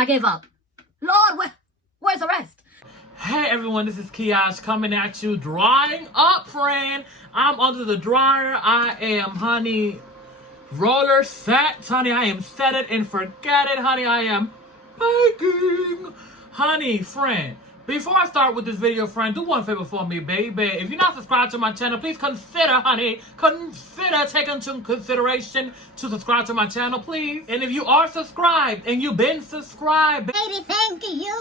I gave up. Lord, where's the rest? Hey everyone, this is Kiash coming at you, drying up, friend. I'm under the dryer. I am, honey, roller set, honey. I am set it and forget it, honey. I am baking, honey, friend. Before I start with this video, friend, do one favor for me, baby. If you're not subscribed to my channel, please consider, honey, taking into consideration to subscribe to my channel, please. And if you are subscribed and you've been subscribed, Baby, thank you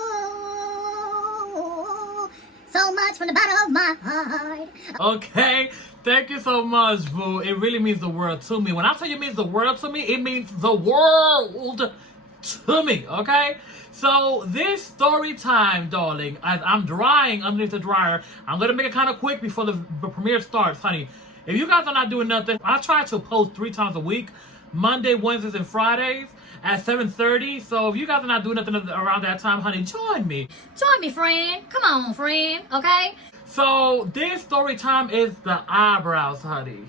so much from the bottom of my heart. okay, thank you so much, boo. It really means the world to me. When I tell you it means the world to me, it means the world to me, okay? So this story time, darling, as I'm drying underneath the dryer, I'm going to make it kind of quick before the premiere starts, honey. If you guys are not doing nothing, I try to post 3 times a week, Monday, Wednesdays, and Fridays at 7:30. So if you guys are not doing nothing around that time, honey, join me. Join me, friend. Come on, friend. Okay? So this story time is the eyebrows, honey.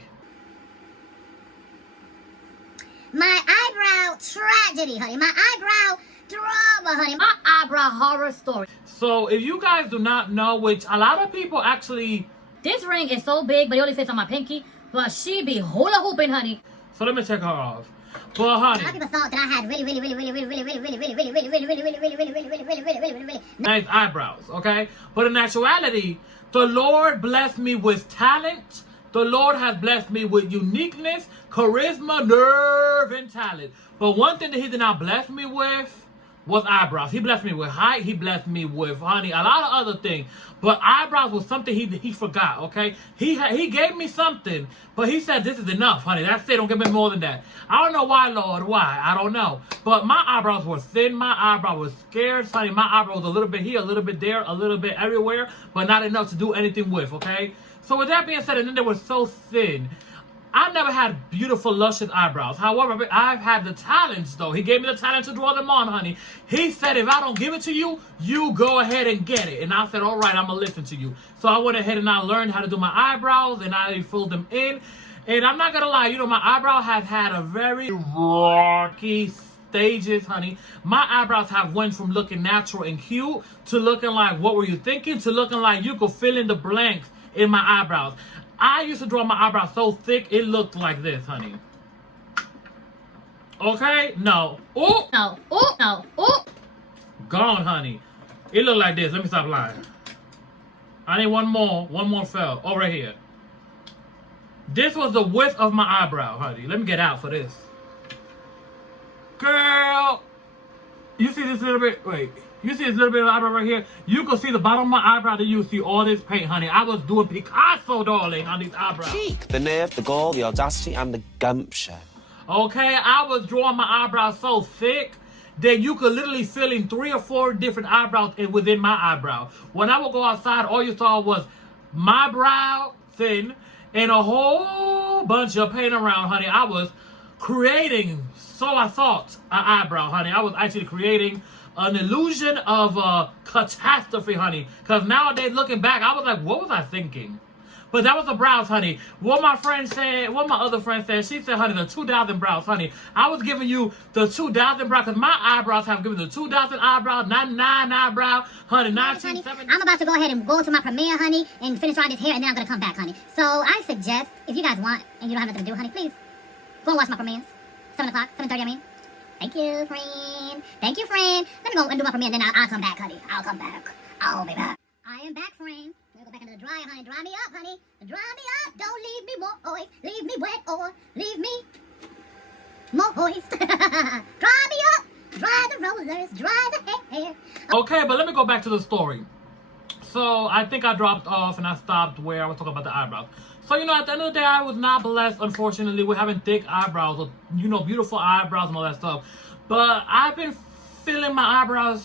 My eyebrow tragedy, honey. My eyebrow drama, honey. My eyebrow horror story. So if you guys do not know, which a lot of people actually... This ring is so big, but it only fits on my pinky. But she be hula hooping, honey. So let me take her off. But honey, A lot of people thought that I had really nice eyebrows, okay? But in actuality, the Lord blessed me with talent. The Lord has blessed me with uniqueness, charisma, nerve, and talent. But one thing that he did not bless me with was eyebrows. He blessed me with height. He blessed me with, honey, a lot of other things. But eyebrows was something he forgot, okay? He gave me something, but he said, this is enough, honey. That's it. Don't give me more than that. I don't know why, Lord. Why? I don't know. But my eyebrows were thin. My eyebrow was scarce, honey. My eyebrow was a little bit here, a little bit there, a little bit everywhere, but not enough to do anything with, okay? So with that being said, and then they were so thin. I never had beautiful, luscious eyebrows. However, I've had the talents, though. He gave me the talent to draw them on, honey. He said, if I don't give it to you, you go ahead and get it. And I said, all right, I'm going to listen to you. So I went ahead and I learned how to do my eyebrows, and I filled them in. And I'm not going to lie, you know, my eyebrow has had a very rocky stages, honey. My eyebrows have went from looking natural and cute to looking like, what were you thinking? To looking like you could fill in the blanks in my eyebrows. I used to draw my eyebrows so thick, it looked like this, honey. Okay? No. Oh! No. Oh, no. Oh! Gone, honey. It looked like this. Let me stop lying. I need one more. One more fell. Oh, right here. This was the width of my eyebrow, honey. Let me get out for this. Girl! You see this little bit? Wait. You see this little bit of eyebrow right here? You can see the bottom of my eyebrow, then you see all this paint, honey. I was doing Picasso, darling, on these eyebrows. The nerve, the gall, the audacity, and the gumption. Okay, I was drawing my eyebrows so thick that you could literally fill in 3 or 4 different eyebrows within my eyebrow. When I would go outside, all you saw was my brow thin and a whole bunch of paint around, honey. I was creating, so I thought, an eyebrow, honey. I was actually creating an illusion of a catastrophe, honey. Because nowadays, looking back, I was like, what was I thinking? But that was the brows, honey. What my other friend said, she said, honey, the 2,000 brows, honey. I was giving you the 2,000 brows because my eyebrows have given the 2,000 eyebrows, 99 eyebrow, honey, 1970. I'm about to go ahead and go to my premiere, honey, and finish drying this hair, and then I'm going to come back, honey. So I suggest, if you guys want, and you don't have nothing to do, honey, please, go and watch my premieres. 7 o'clock, 7:30, I mean. Thank you, friend. Thank you, friend. Let me go and do my premiere, and then I'll come back, honey. I'll come back. I'll be back. I am back, friend. Let me go back into the dryer, honey. Dry me up, honey. Dry me up. Don't leave me moist. Leave me wet or leave me moist. Dry me up. Dry the rollers. Dry the hair. Okay, but let me go back to the story. So I think I dropped off and I stopped where I was talking about the eyebrows. So, you know, at the end of the day, I was not blessed, unfortunately, with having thick eyebrows, or, you know, beautiful eyebrows and all that stuff. But I've been filling my eyebrows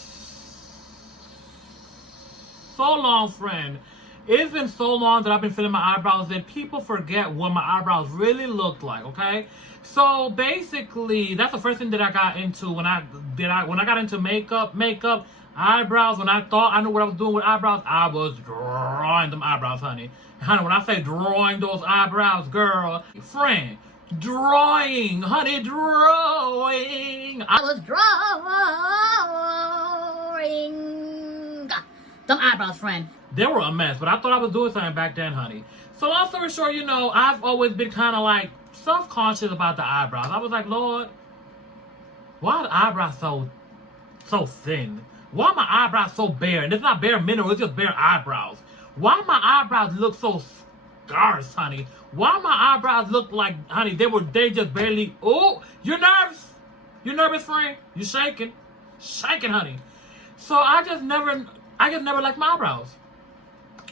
so long, friend. It's been so long that I've been filling my eyebrows that people forget what my eyebrows really looked like, okay? So basically, that's the first thing that I got into when I got into makeup, eyebrows. When I thought I knew what I was doing with eyebrows, I was drawing them eyebrows, honey. Honey, when I say drawing those eyebrows, girl, friend, drawing, honey, drawing. I was drawing. Them eyebrows, friend. They were a mess, but I thought I was doing something back then, honey. So long story short, you know, I've always been kind of like self-conscious about the eyebrows. I was like, Lord, why are the eyebrows so thin? Why are my eyebrows so bare? And it's not bare mineral, it's just bare eyebrows. Why my eyebrows look so scarce, honey? Why my eyebrows look like, honey, they just barely, oh, you're nervous? You nervous, friend? You shaking? Shaking, honey. So I just never liked my eyebrows.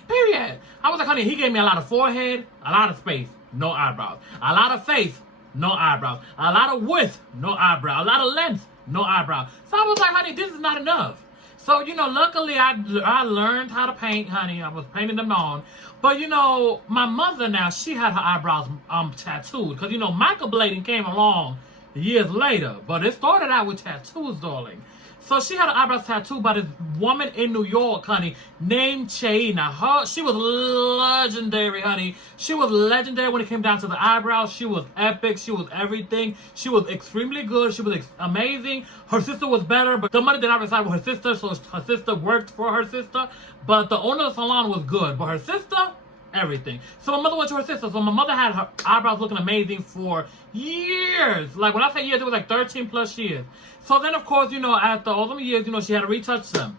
Period. I was like, honey, he gave me a lot of forehead, a lot of space, no eyebrows. A lot of face, no eyebrows. A lot of width, no eyebrow. A lot of length, no eyebrow. So I was like, honey, this is not enough. So, you know, luckily I learned how to paint, honey. I was painting them on. But, you know, my mother now, she had her eyebrows tattooed. Because, you know, microblading came along years later. But it started out with tattoos, darling. So she had her eyebrows tattooed by this woman in New York, honey, named Che. Now, she was legendary, honey. She was legendary when it came down to the eyebrows. She was epic. She was everything. She was extremely good. She was amazing. Her sister was better, but the money did not reside with her sister, so her sister worked for her sister. But the owner of the salon was good. But her sister, everything. So my mother went to her sister. So my mother had her eyebrows looking amazing for years. Like, when I say years, it was like 13 plus years. So then, of course, you know, after all them years, you know, she had to retouch them.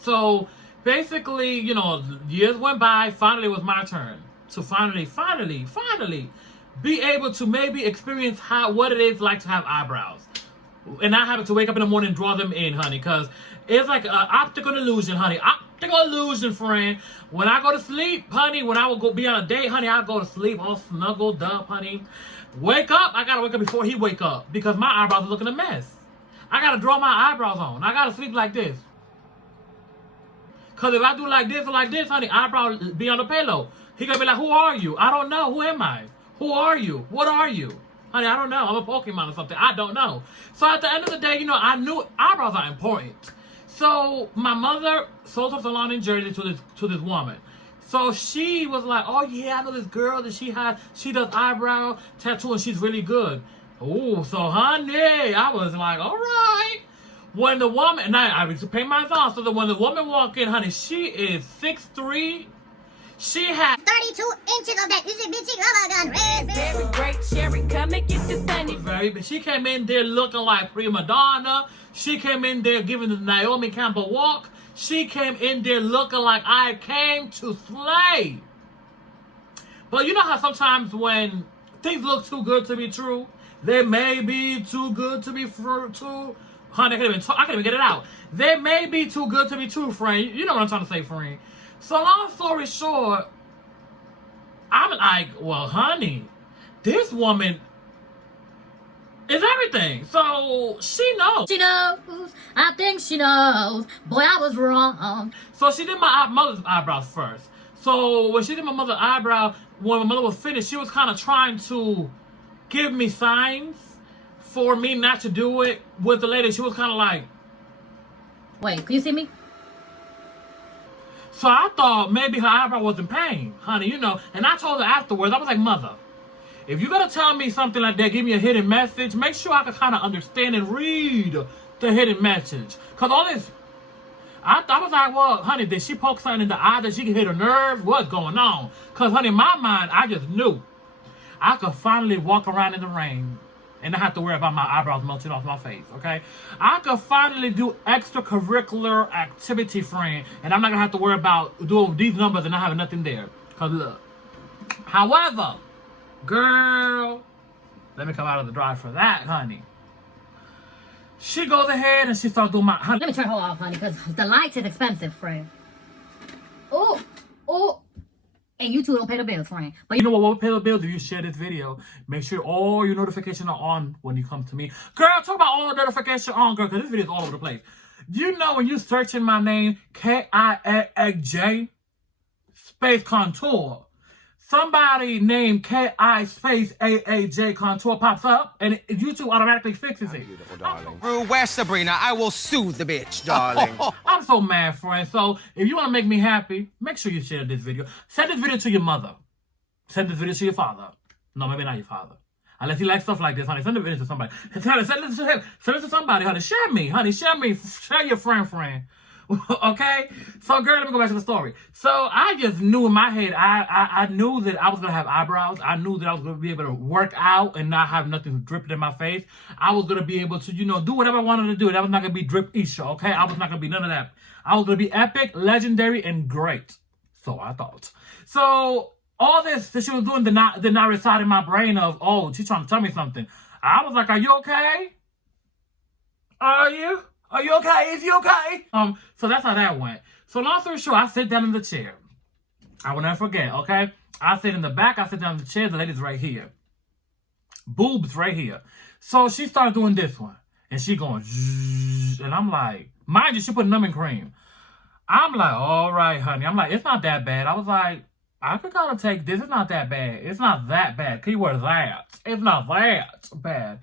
So basically, you know, years went by. Finally, it was my turn to finally be able to maybe experience what it is like to have eyebrows. And not having to wake up in the morning and draw them in, honey, because it's like an optical illusion, honey. Optical illusion, friend. When I go to sleep, honey, when I will go be on a date, honey, I'll go to sleep all snuggled up, honey. Wake up, I gotta wake up before he wake up because my eyebrows are looking a mess. I gotta draw my eyebrows on. I gotta sleep like this. Because if I do like this or like this, honey, eyebrow be on the pillow. He gonna be like, who are you? I don't know. Who am I? Who are you? What are you? Honey, I don't know. I'm a Pokemon or something. I don't know. So at the end of the day, you know, I knew eyebrows are important. So my mother sold her salon in Jersey to this woman. So she was like, oh yeah, I know this girl that she does eyebrow tattoo and she's really good. Oh, so honey, I was like, all right. When the woman, and I used to pay my thoughts, so that when the woman walked in, honey, she is 6'3". She had 32 inches of that itty bitty rubber gun. Very great, Sherry, come and get the sunny. She came in there looking like prima donna. She came in there giving the Naomi Campbell walk. She came in there looking like I came to slay. But you know how sometimes when things look too good to be true, they may be too good to be true. Honey, I can't even get it out. They may be too good to be true, friend. You know what I'm trying to say, friend. So long story short, I'm like, well, honey, this woman is everything. So she knows. She knows. I think she knows. Boy, I was wrong. So she did my mother's eyebrows first. So when she did my mother's eyebrow, when my mother was finished, she was kind of trying to give me signs for me not to do it with the lady. She was kind of like, wait, can you see me? So I thought maybe her eyebrow was in pain, honey, you know. And I told her afterwards, I was like, Mother, if you're going to tell me something like that, give me a hidden message, make sure I can kind of understand and read the hidden message. Because all this, I was like, well, honey, did she poke something in the eye that she could hit her nerve? What's going on? Because, honey, in my mind, I just knew I could finally walk around in the rain and not have to worry about my eyebrows melting off my face, okay? I could finally do extracurricular activity, friend, and I'm not going to have to worry about doing these numbers and not having nothing there. Because, look. However, girl, let me come out of the dry for that, honey. She goes ahead and she starts doing my... Let me turn her off, honey, because the lights is expensive, friend. Oh. And you two don't pay the bills, friend. But you know what will pay the bills if you share this video? Make sure all your notifications are on when you come to me. Girl, talk about all the notifications on, girl, because this video is all over the place. You know when you searching my name, K-I-A-J space contour, somebody named K-I space A-A-J contour pops up, and YouTube automatically fixes it. Beautiful, darling. Where's Sabrina? I will soothe the bitch, darling. I'm so mad, friend. So if you want to make me happy, make sure you share this video. Send this video to your mother. Send this video to your father. No, maybe not your father. Unless you like stuff like this, honey. Send the video to somebody. Send it to somebody, honey. Share me, honey. Share me. Share your friend. Okay? So, girl, let me go back to the story. So, I just knew in my head, I knew that I was going to have eyebrows. I knew that I was going to be able to work out and not have nothing dripping in my face. I was going to be able to, do whatever I wanted to do. That was not going to be drip Isha, okay? I was not going to be none of that. I was going to be epic, legendary, and great. So, I thought. So, all this that she was doing did not reside in my brain of, oh, she's trying to tell me something. I was like, are you okay? Are you okay? Is you okay? So that's how that went. So long story short, I sit down in the chair. I will never forget, okay? I sit in the back, I sit down in the chair, the lady's right here. Boobs right here. So she started doing this one. And she going, zzz, and I'm like, mind you, she put numbing cream. I'm like, all right, honey. I'm like, it's not that bad. I was like, I could kind of take this. It's not that bad. It's not that bad. Keyword that. It's not that bad.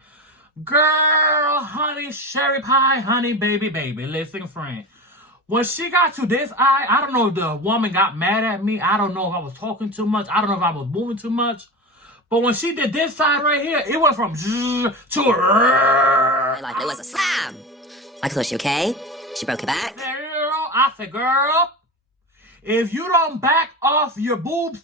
Girl, honey, cherry pie, honey, baby. Listen, friend. When she got to this eye, I don't know if the woman got mad at me. I don't know if I was talking too much. I don't know if I was moving too much. But when she did this side right here, it went from zzz to like it was a slam. Michael, is she okay? She broke her back? Girl, I said, girl, if you don't back off your boobs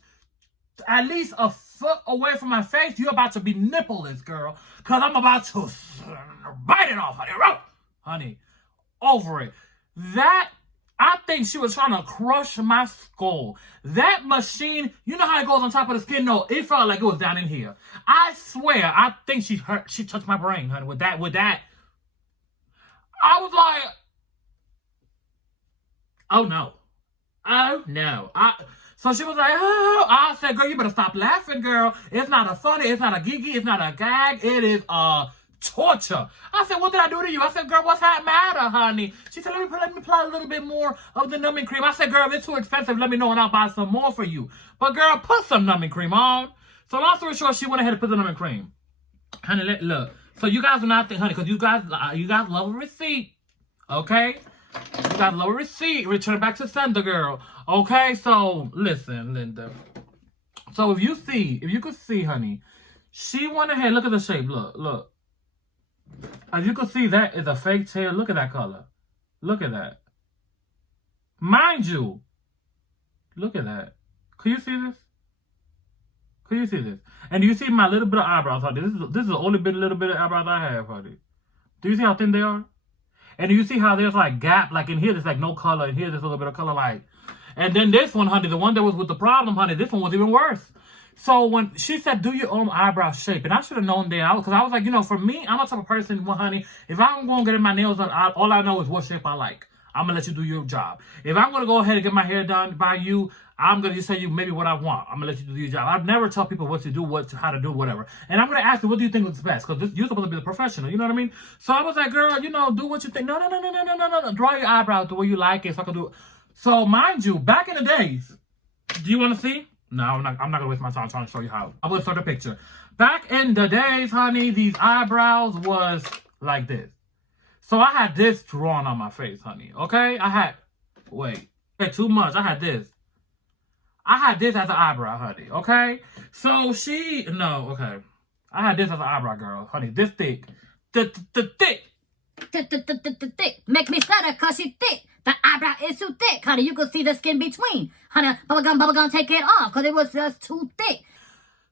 at least a foot away from my face, you're about to be nippleless, girl. Because I'm about to bite it off, honey. Honey, over it. That, I think she was trying to crush my skull. That machine, you know how it goes on top of the skin? No, it felt like it was down in here. I swear, I think she touched my brain, honey, with that. I was like, oh no. So she was like, oh, I said, girl, you better stop laughing, girl. It's not a funny, it's not a geeky, it's not a gag. It is a torture. I said, what did I do to you? I said, girl, what's that matter, honey? She said, let me apply a little bit more of the numbing cream. I said, girl, if it's too expensive, let me know and I'll buy some more for you. But girl, put some numbing cream on. So long story short, she went ahead and put the numbing cream. Honey, look. So you guys do not think, honey, because you guys love a receipt. Okay? You got a lower receipt. Return back to sender, girl. Okay, so listen, Linda. So if you could see, honey, she went ahead. Look at the shape. Look. As you can see, that is a fake tail. Look at that color. Look at that. Mind you, look at that. Can you see this? Can you see this? And do you see my little bit of eyebrows, honey? This is the only little bit of eyebrows I have, honey. Do you see how thin they are? And do you see how there's like gap, like in here there's like no color, and here there's a little bit of color, like. And then this one, honey, the one that was with the problem, honey, this one was even worse. So when she said, do your own eyebrow shape, and I should have known that, because I was like, for me, I'm a type of person, well, honey, if I'm going to get my nails done, all I know is what shape I like. I'm going to let you do your job. If I'm going to go ahead and get my hair done by you, I'm going to just tell you maybe what I want. I'm going to let you do your job. I've never tell people what to do, how to do, whatever. And I'm going to ask you, what do you think looks best? Because you're supposed to be the professional, you know what I mean? So I was like, girl, do what you think. No. Draw your eyebrows the way you like it so I can do it. So mind you, back in the days, do you want to see? No, I'm not going to waste my time trying to show you how. I will start a picture. Back in the days, honey, these eyebrows was like this. So I had this drawn on my face, honey. Okay? Too much. I had this as an eyebrow, honey. Okay? So okay. I had this as an eyebrow, girl. Honey, this thick. Thick. Make me stutter cause she thick. The eyebrow is too thick, honey. You can see the skin between. Honey, bubblegum, take it off because it was just too thick.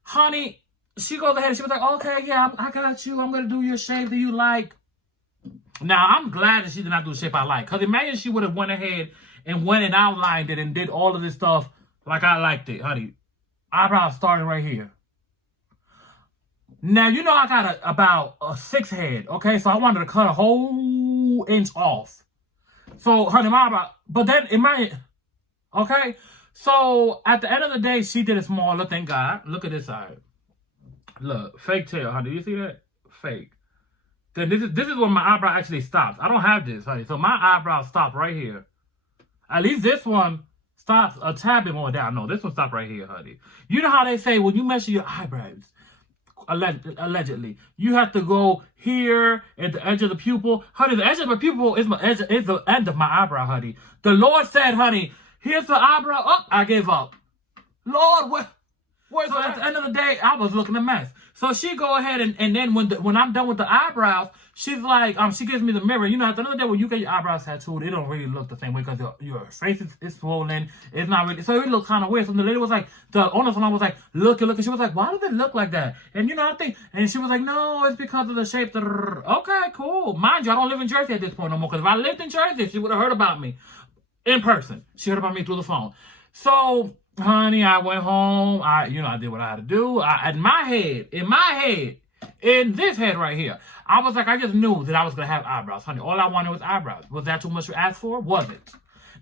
Honey, she goes ahead and she was like, okay, yeah, I got you. I'm going to do your shape that you like. Now, I'm glad that she did not do the shape I like. Because imagine she would have went ahead and went and outlined it and did all of this stuff like I liked it, honey. Eyebrows starting right here. Now, I got about a 6 head, okay? So I wanted to cut a whole inch off. So, honey, my eyebrow, but then it might, okay? So, at the end of the day, she did it smaller, thank God. Look at this side. Look, fake tail, honey. Do you see that? Fake. Then this is where my eyebrow actually stops. I don't have this, honey. So, my eyebrow stopped right here. At least this one stops a tad bit more down. No, this one stopped right here, honey. You know how they say when you measure your eyebrows, allegedly, you have to go here at the edge of the pupil. Honey, the edge of the pupil is the end of my eyebrow, honey. The Lord said, honey, here's the eyebrow. Oh, I gave up. Lord, where's so at the end of the day, I was looking a mess. So she go ahead and then when I'm done with the eyebrows, she's like, she gives me the mirror. You know, at the end of the day, when you get your eyebrows tattooed, it don't really look the same way because your face is swollen. It's not really, so it looks kind of weird. So the lady was like, the owner salon was like, look. And she was like, why does it look like that? And you know, and she was like, no, it's because of the shape. Okay, cool. Mind you, I don't live in Jersey at this point no more, because if I lived in Jersey, she would have heard about me in person. She heard about me through the phone. So, honey, I went home. I did what I had to do. In this head right here, I was like, I just knew that I was going to have eyebrows. Honey, all I wanted was eyebrows. Was that too much to ask for? Was it?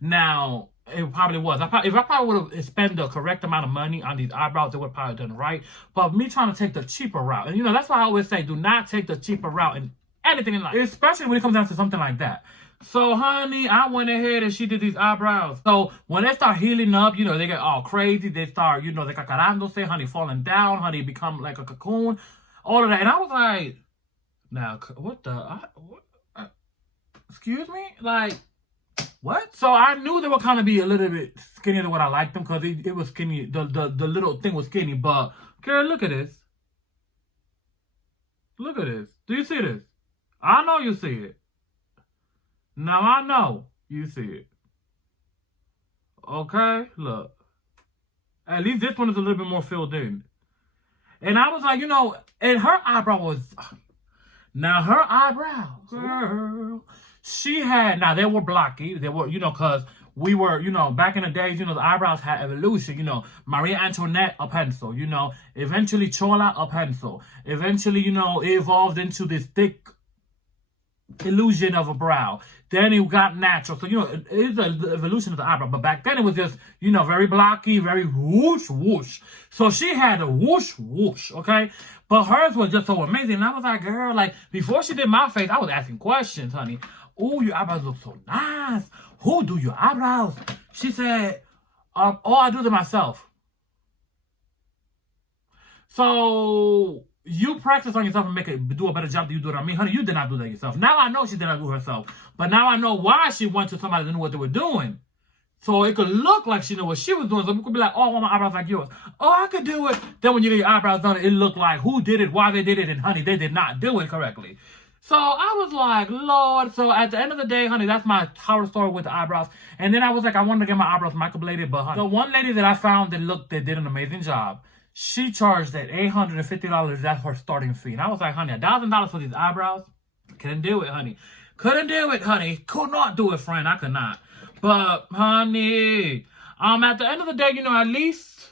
Now, it probably was. If I probably would have spent the correct amount of money on these eyebrows, it would have probably done right. But me trying to take the cheaper route, and that's why I always say, do not take the cheaper route in anything in life, especially when it comes down to something like that. So, honey, I went ahead and she did these eyebrows. So, when they start healing up, they get all crazy. They start, they cacarándose, honey, falling down, honey, become like a cocoon, all of that. And I was like, now, what the, excuse me? Like, what? So, I knew they were kind of be a little bit skinnier than what I liked them, because it was skinny. The little thing was skinny. But, girl, look at this. Look at this. Do you see this? I know you see it. Now, I know you see it. Okay, look. At least this one is a little bit more filled in. And I was like, and her eyebrow was... Now, her eyebrows, girl, she had... Now, they were blocky. They were, because we were, back in the days, the eyebrows had evolution. Maria Antoinette, a pencil. Eventually, Chola, a pencil. Eventually, it evolved into this thick illusion of a brow. Then it got natural. So, it is the evolution of the eyebrow. But back then it was just, very blocky, very whoosh, whoosh. So she had a whoosh, whoosh, okay? But hers was just so amazing. And I was like, girl, like, before she did my face, I was asking questions, honey. Oh, your eyebrows look so nice. Who do your eyebrows? She said, I do them myself. So... you practice on yourself and do a better job than you do it on me. Honey, you did not do that yourself. Now I know she did not do it herself. But now I know why she went to somebody that knew what they were doing. So it could look like she knew what she was doing. So it could be like, oh, I want my eyebrows like yours. Oh, I could do it. Then when you get your eyebrows done, it looked like who did it, why they did it, and honey, they did not do it correctly. So I was like, Lord. So at the end of the day, honey, that's my horror story with the eyebrows. And then I was like, I wanted to get my eyebrows microbladed. But honey, the one lady that I found that did an amazing job, she charged at $850. That's her starting fee. And I was like, honey, $1,000 for these eyebrows? Couldn't do it, honey. Couldn't do it, honey. Could not do it, friend. I could not. But, honey, at the end of the day, at least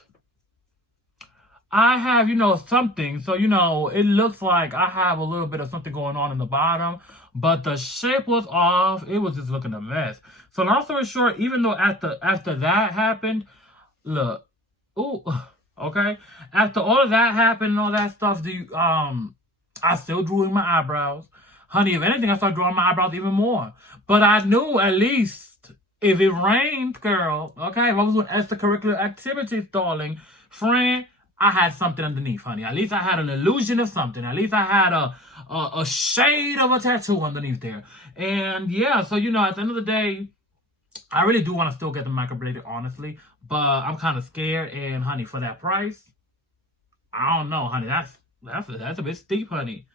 I have, something. So, it looks like I have a little bit of something going on in the bottom. But the shape was off. It was just looking a mess. So, long story short, even though after that happened, look. Ooh. Okay, after all of that happened and all that stuff, I still drew in my eyebrows. Honey, if anything, I started drawing my eyebrows even more. But I knew at least if it rained, girl, okay, if I was doing extracurricular activities, darling, friend, I had something underneath, honey. At least I had an illusion of something. At least I had a shade of a tattoo underneath there. And yeah, so, at the end of the day, I really do want to still get the microbladed, honestly. But I'm kind of scared. And, honey, for that price, I don't know, honey. That's a bit steep, honey.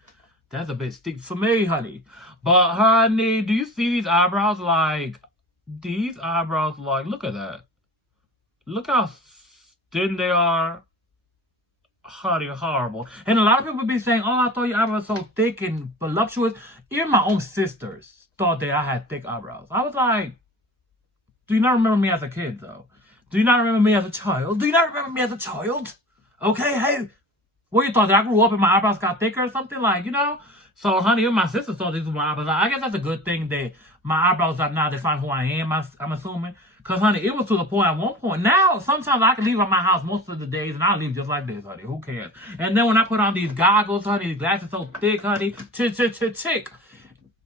That's a bit steep for me, honey. But, honey, do you see these eyebrows? Like, look at that. Look how thin they are. Honey, horrible. And a lot of people be saying, oh, I thought your eyebrows were so thick and voluptuous. Even my own sisters thought that I had thick eyebrows. I was like, do you not remember me as a kid, though? Do you not remember me as a child? Do you not remember me as a child? Okay, hey. What you thought? That I grew up and my eyebrows got thicker or something? Like, So, honey, even my sister thought these were my eyebrows. I guess that's a good thing that my eyebrows are not define who I am, I'm assuming. Because, honey, it was to the point at one point. Now, sometimes I can leave at my house most of the days and I'll leave just like this, honey. Who cares? And then when I put on these goggles, honey, these glasses so thick, honey, tick.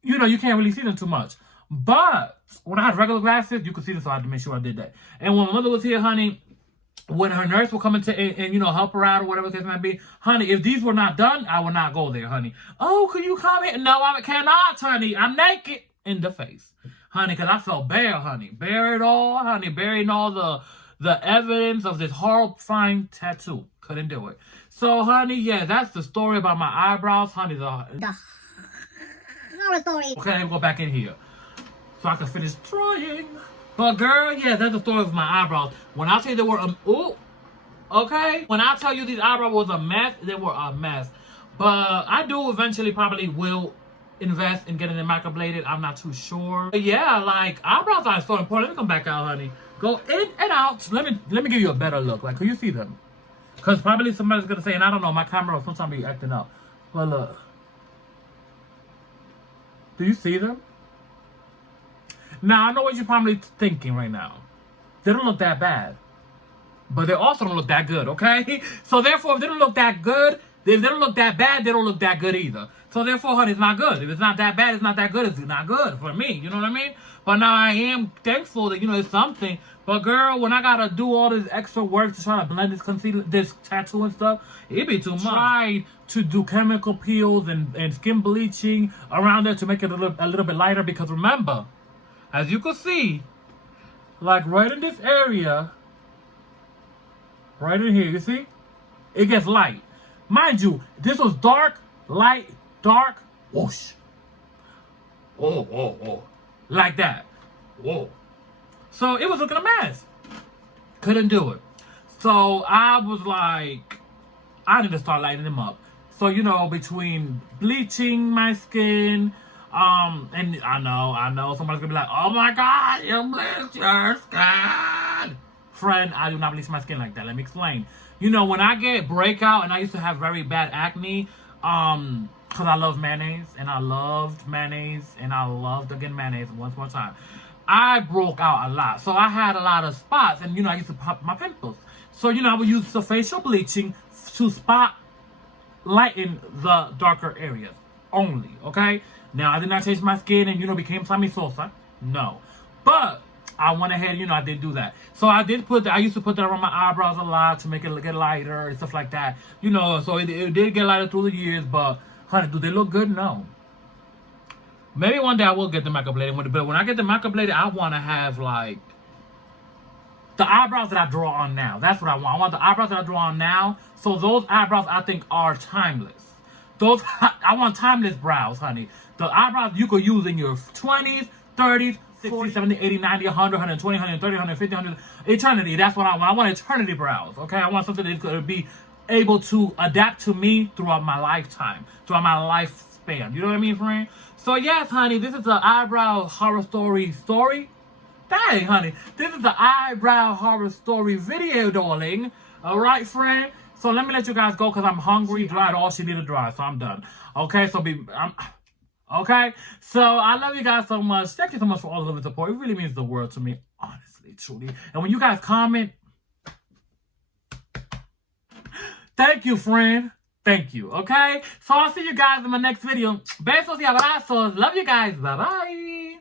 You can't really see them too much. But when I had regular glasses, you could see them, so I had to make sure I did that. And when my mother was here, honey, when her nurse would come into and help her out or whatever the case might be, honey, if these were not done, I would not go there, honey. Oh, could you come here? No, I cannot, honey. I'm naked in the face, honey, because I felt bare, honey. Bare it all, honey. Burying all the evidence of this horrifying tattoo. Couldn't do it. So, honey, yeah, that's the story about my eyebrows, honey. The horror story. Okay, let me go back in here so I can finish trying. But girl, yeah, that's the story of my eyebrows. When I tell you they were ooh, okay. When I tell you these eyebrows was a mess, they were a mess. But I do eventually probably will invest in getting them microbladed. I'm not too sure. But yeah, like eyebrows are so important. Let me come back out, honey. Go in and out. Let me give you a better look. Like, can you see them? Because probably somebody's gonna say, and I don't know, my camera will sometimes be acting up. But look. Do you see them? Now, I know what you're probably thinking right now. They don't look that bad. But they also don't look that good, okay? So therefore, if they don't look that good, if they don't look that bad, they don't look that good either. So therefore, honey, it's not good. If it's not that bad, it's not that good. It's not good for me. You know what I mean? But now I am thankful that, you know, it's something. But girl, when I gotta do all this extra work to try to blend this concealer, this tattoo and stuff, it be too much. Tried to do chemical peels and skin bleaching around there to make it a little bit lighter. Because remember, as you can see, like right in this area, right in here, you see? It gets light. Mind you, this was dark, light, dark, whoosh. Oh, oh, oh. Like that. Whoa. So it was looking a mess. Couldn't do it. So I was like, I need to start lighting them up. So, you know, between bleaching my skin, and I know somebody's gonna be like, oh my God, you bleached your skin. Friend, I do not bleach my skin like that. Let me explain. You know, when I get breakout, and I used to have very bad acne, because I love mayonnaise, and I loved mayonnaise, and I loved, again, mayonnaise once more time. I broke out a lot. So I had a lot of spots, and, you know, I used to pop my pimples. So, you know, I would use the facial bleaching to spot lighten the darker areas only, okay? Now, I did not change my skin and, you know, became Sammy Sosa. No. But I went ahead, you know, I did do that. So I did put that, I used to put that around my eyebrows a lot to make it get lighter and stuff like that. You know, so it did get lighter through the years, but, honey, do they look good? No. Maybe one day I will get the microblading with it, but when I get the microblading, I want to have, like, the eyebrows that I draw on now. That's what I want. I want the eyebrows that I draw on now. So those eyebrows, I think, are timeless. Those, I want timeless brows, honey. The eyebrows you could use in your 20s, 30s, 60, 70, 80, 90, 100, 120, 130, 150, 100, eternity. That's what I want. I want eternity brows, okay? I want something that's going to be able to adapt to me throughout my lifetime, throughout my lifespan. You know what I mean, friend? So, yes, honey, this is the eyebrow horror story. Dang, honey. This is the eyebrow horror story video, darling. All right, friend? So, let me let you guys go because I'm hungry. Dried all she needed to dry, so I'm done. Okay, so okay? So, I love you guys so much. Thank you so much for all the love and support. It really means the world to me, honestly, truly. And when you guys comment, thank you, friend. Thank you, okay? So, I'll see you guys in my next video. Besos y abrazos. Love you guys. Bye-bye.